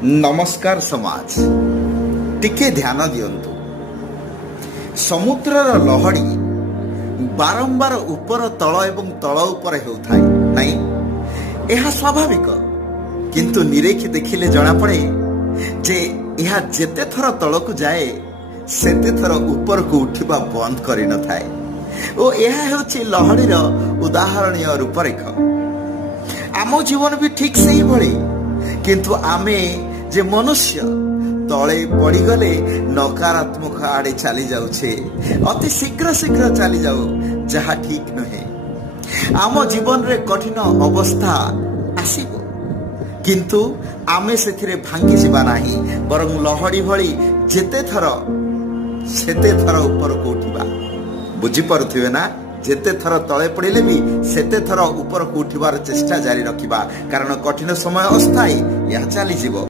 नमस्कार समाज टिके ध्यान दियंतु। समुद्रर लहड़ी बारंबार ऊपर तल एवं तल ऊपर हेउथाय नाही, यह स्वाभाविक, किंतु निरेखी देखिले जना पड़े जे यह जेते थर तल को जाए सेते थर ऊपर को उठिबा बंद करि न थाए ओ यह हेउची लहड़ीर उदाहरणीय रूपरेख। आम जीवन भी ठीक सही भली, किंतु आमे जे मनुष्य तले पड़गले नकारात्मक आड़े चली जाऊे, अति शीघ्र शीघ्र चली जाऊ, जहा ठीक नुहे। आम जीवन रे कठिन अवस्था आसीबो, किंतु आमे सेथिरे भांगी जिबा नाही, बरं लहड़ी भली जेते थर सेते थर ऊपर को उठिबा। बुझी पारुथिबे ना, जेते थर तले पड़िले भी सेते थर ऊपर को उठिबार चेष्टा जारी रखिबा, कारण कठिन समय अस्थायी, यह चली जीवो।